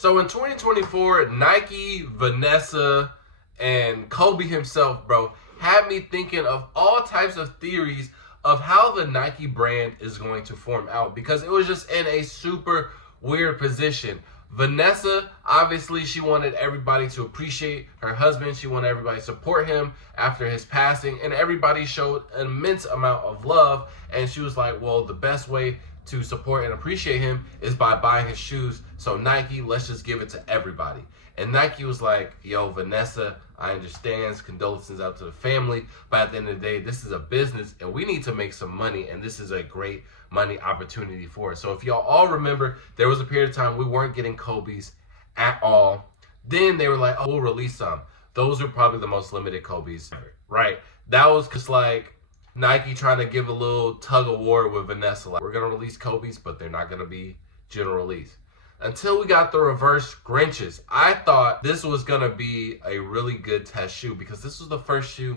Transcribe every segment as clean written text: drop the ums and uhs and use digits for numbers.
So in 2024, Nike, Vanessa, and Kobe himself, bro, had me thinking of all types of theories of how the Nike brand is going to form out, because it was just in a super weird position. Vanessa, obviously, she wanted everybody to appreciate her husband. She wanted everybody to support him after his passing, and everybody showed an immense amount of love. And she was like, well, the best way to support and appreciate him is by buying his shoes. So Nike, let's just give it to everybody. And Nike was like, yo, Vanessa, I understand, condolences out to the family, but at the end of the day, this is a business and we need to make some money, and this is a great money opportunity for us. So if y'all all remember, there was a period of time we weren't getting Kobe's at all. Then they were like, oh, we'll release some. Those were probably the most limited Kobe's ever, right? That was just like Nike trying to give a little tug of war with Vanessa. Like, we're going to release Kobe's, but they're not going to be general release. Until we got the reverse Grinches. I thought this was going to be a really good test shoe, because this was the first shoe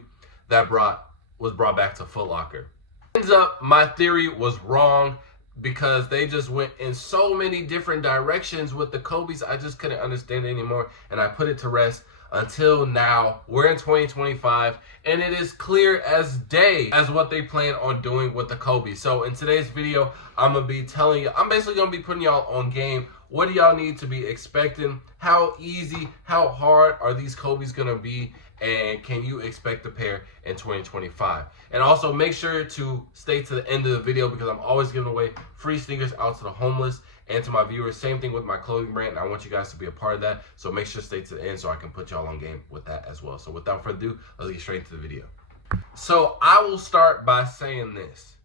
that was brought back to Foot Locker. Ends up, my theory was wrong, because they just went in so many different directions with the Kobe's. I just couldn't understand it anymore, and I put it to rest. Until now, we're in 2025, and it is clear as day as what they plan on doing with the Kobe. So in today's video, I'm going to be telling you, I'm basically going to be putting y'all on game. What do y'all need to be expecting? How easy, how hard are these Kobe's going to be? And can you expect a pair in 2025? And also make sure to stay to the end of the video, because I'm always giving away free sneakers out to the homeless and to my viewers. Same thing with my clothing brand, and I want you guys to be a part of that. So make sure to stay to the end so I can put y'all on game with that as well. So without further ado, let's get straight into the video. So I will start by saying this.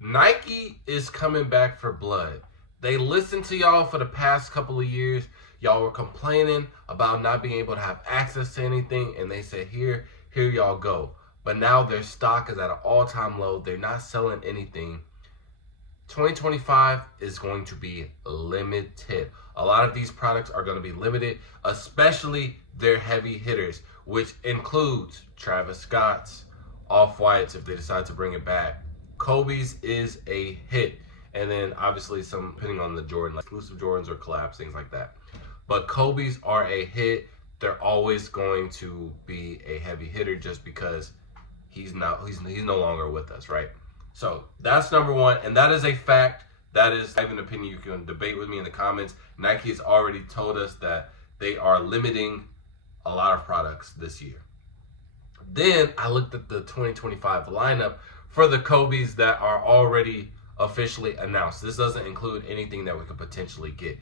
Nike is coming back for blood. They listened to y'all for the past couple of years. Y'all were complaining about not being able to have access to anything, and they said, here y'all go. But now their stock is at an all-time low. They're not selling anything. 2025 is going to be limited. A lot of these products are going to be limited, especially their heavy hitters, which includes Travis Scott's, Off-Whites if they decide to bring it back. Kobe's is a hit. And then obviously some, depending on the Jordan, like exclusive Jordans or collabs, things like that. But Kobe's are a hit. They're always going to be a heavy hitter, just because he's no longer with us, right? So that's number one, and that is a fact. That is not even an opinion. You can debate with me in the comments. Nike has already told us that they are limiting a lot of products this year. Then I looked at the 2025 lineup for the Kobe's that are already officially announced. This doesn't include anything that we could potentially get.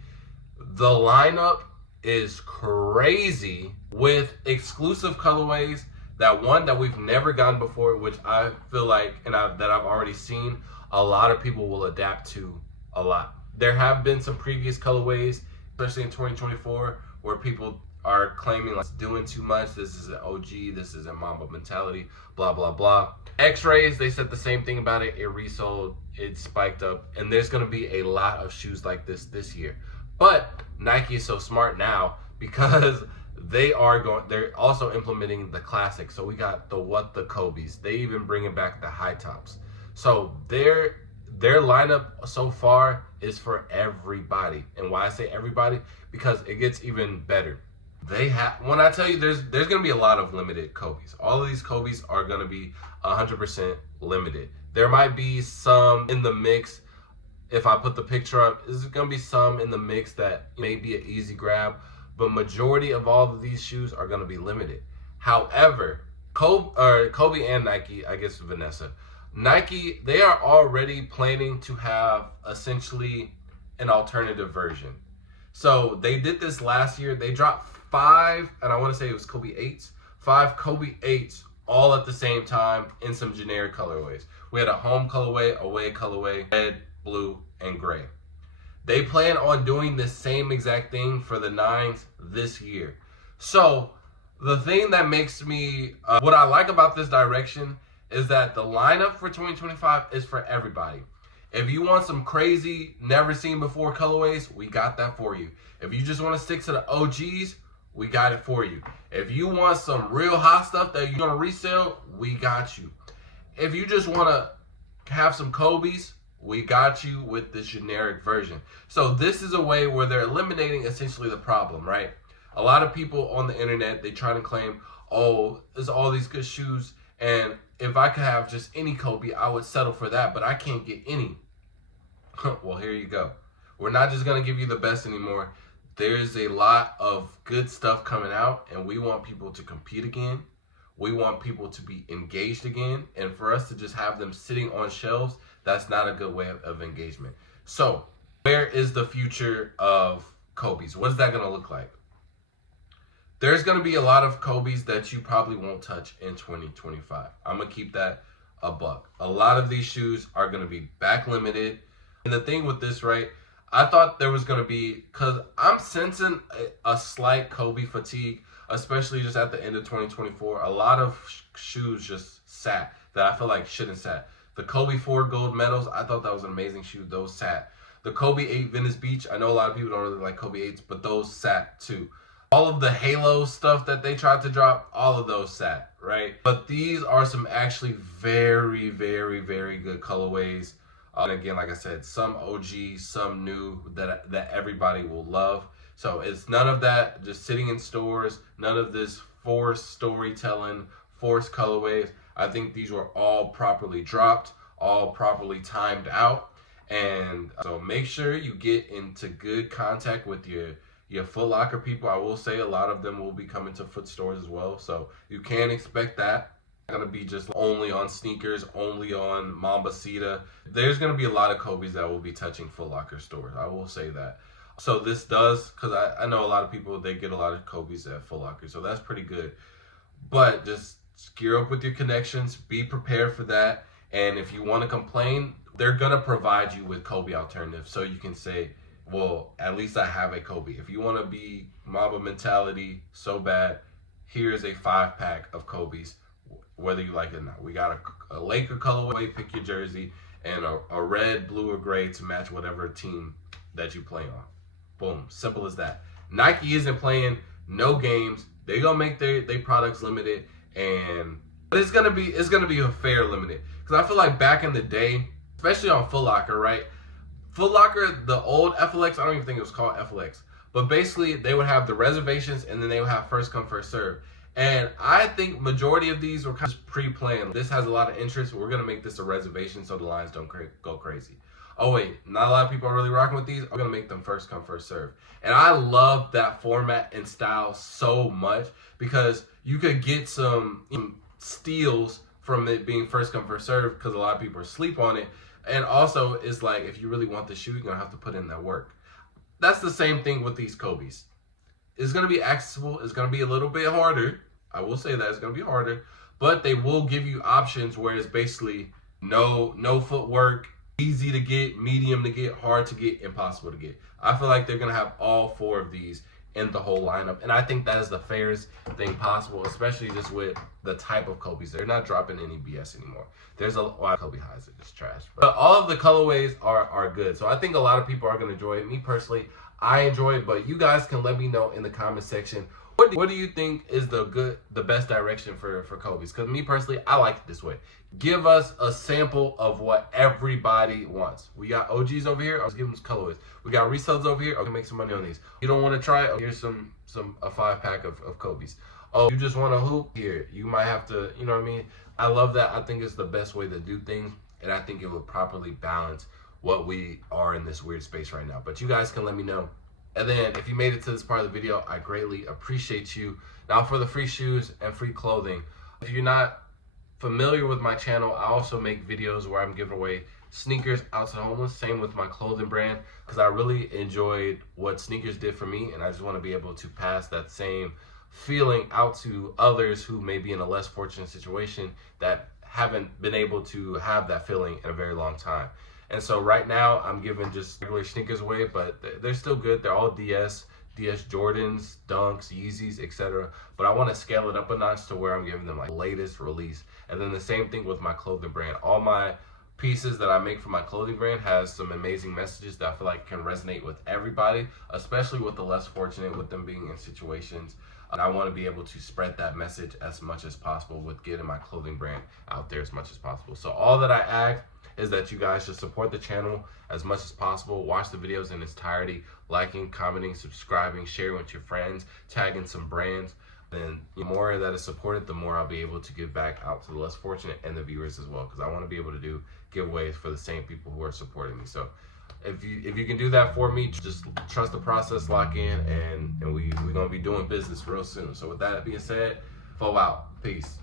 The lineup is crazy with exclusive colorways. That one that we've never gotten before, which I feel like, and that I've already seen, a lot of people will adapt to a lot. There have been some previous colorways, especially in 2024, where people are claiming like doing too much. This is an OG, this is a Mamba mentality, blah, blah, blah. X-rays, they said the same thing about it. It resold, it spiked up, and there's going to be a lot of shoes like this year. But Nike is so smart now, because they're also implementing the classic. So we got the Kobe's. They even bringing back the high tops. So their lineup so far is for everybody. And why I say everybody, because it gets even better. When I tell you there's going to be a lot of limited Kobe's. All of these Kobe's are going to be 100% limited. There might be some in the mix. If I put the picture up, there's going to be some in the mix that may be an easy grab, but majority of all of these shoes are going to be limited. However, Kobe and Nike, I guess Vanessa, Nike, they are already planning to have essentially an alternative version. So they did this last year. They dropped 5, and I want to say it was Kobe 8s, 5 Kobe 8s all at the same time in some generic colorways. We had a home colorway, away colorway, red, blue, and gray. They plan on doing the same exact thing for the 9s this year. So the thing that makes me, what I like about this direction is that the lineup for 2025 is for everybody. If you want some crazy, never seen before colorways, we got that for you. If you just want to stick to the OGs, we got it for you. If you want some real hot stuff that you're going to resell, we got you. If you just want to have some Kobe's We got you with this generic version. So this is a way where they're eliminating essentially the problem, right? A lot of people on the internet, they try to claim, oh, there's all these good shoes, and if I could have just any Kobe, I would settle for that, but I can't get any. Well, here you go. We're not just going to give you the best anymore. There's a lot of good stuff coming out, and we want people to compete again. We want people to be engaged again, and for us to just have them sitting on shelves, that's not a good way of engagement. So, where is the future of Kobe's? What's that going to look like? There's going to be a lot of Kobe's that you probably won't touch in 2025. I'm going to keep that a buck. A lot of these shoes are going to be back limited. And the thing with this, right, I thought there was going to be, because I'm sensing a slight Kobe fatigue, especially just at the end of 2024. A lot of shoes just sat that I feel like shouldn't sat. The Kobe 4 gold medals, I thought that was an amazing shoe. Those sat. The Kobe 8 Venice Beach, I know a lot of people don't really like Kobe 8s, but those sat too. All of the Halo stuff that they tried to drop, all of those sat, right? But these are some actually very, very, very good colorways. And again, like I said, some OG, some new that everybody will love. So it's none of that just sitting in stores, none of this forced storytelling, forced colorways. I think these were all properly dropped, all properly timed out. And so make sure you get into good contact with your Foot Locker people. I will say a lot of them will be coming to Foot stores as well. So you can expect that. Going to be just only on sneakers, only on Mambasita. There's going to be a lot of Kobe's that will be touching Foot Locker stores. I will say that. So this does, because I know a lot of people, they get a lot of Kobe's at Foot Locker. So that's pretty good. But just gear up with your connections. Be prepared for that. And if you want to complain, they're going to provide you with Kobe alternatives. So you can say, well, at least I have a Kobe. If you want to be Mamba mentality so bad, here's a 5-pack of Kobe's. Whether you like it or not. We got a Laker colorway, pick your jersey, and a red, blue, or gray to match whatever team that you play on. Boom. Simple as that. Nike isn't playing no games. They're gonna make their products limited, and it's gonna be a fair limited. Because I feel like back in the day, especially on Foot Locker, right? Foot Locker, the old FLX, I don't even think it was called FLX, but basically they would have the reservations, and then they would have first come, first serve. And I think majority of these were kind of pre-planned. This has a lot of interest. We're going to make this a reservation so the lines don't go crazy. Oh, wait. Not a lot of people are really rocking with these. I'm going to make them first come, first serve. And I love that format and style so much because you could get some steals from it being first come, first serve because a lot of people are asleep on it. And also, it's like if you really want the shoe, you're going to have to put in that work. That's the same thing with these Kobe's. It's going to be accessible. It's going to be a little bit harder. I will say that it's going to be harder. But they will give you options where it's basically no footwork, easy to get, medium to get, hard to get, impossible to get. I feel like they're going to have all 4 of these in the whole lineup. And I think that is the fairest thing possible, especially just with the type of Kobe's. They're not dropping any BS anymore. There's a lot of Kobe highs are just trash. But all of the colorways are good. So I think a lot of people are going to enjoy it. Me personally, I enjoy it, but you guys can let me know in the comment section. What do you think is the best direction for Kobe's? Because me personally, I like it this way. Give us a sample of what everybody wants. We got OGs over here. I'll give them some colorways. We got resales over here. I can make some money on these. You don't want to try it? Here's a 5-pack of Kobe's. Oh, you just want to hoop? Here, you might have to. You know what I mean? I love that. I think it's the best way to do things, and I think it will properly balance what we are in this weird space right now. But you guys can let me know. And then if you made it to this part of the video, I greatly appreciate you. Now for the free shoes and free clothing, if you're not familiar with my channel, I also make videos where I'm giving away sneakers out to the homeless. Same with my clothing brand, because I really enjoyed what sneakers did for me, and I just want to be able to pass that same feeling out to others who may be in a less fortunate situation that haven't been able to have that feeling in a very long time. And so right now I'm giving just regular sneakers away, but they're still good. They're all DS Jordans, Dunks, Yeezys, etc. But I want to scale it up a notch to where I'm giving them like latest release. And then the same thing with my clothing brand. All my pieces that I make for my clothing brand has some amazing messages that I feel like can resonate with everybody, especially with the less fortunate, with them being in situations. And I want to be able to spread that message as much as possible with getting my clothing brand out there as much as possible. So all that I ask is that you guys should support the channel as much as possible. Watch the videos in its entirety, liking, commenting, subscribing, sharing with your friends, tagging some brands. Then the more that is supported, the more I'll be able to give back out to the less fortunate and the viewers as well, because I want to be able to do giveaways for the same people who are supporting me. So if you can do that for me, just trust the process, lock in, and we're gonna be doing business real soon. So with that being said, flow out. Peace.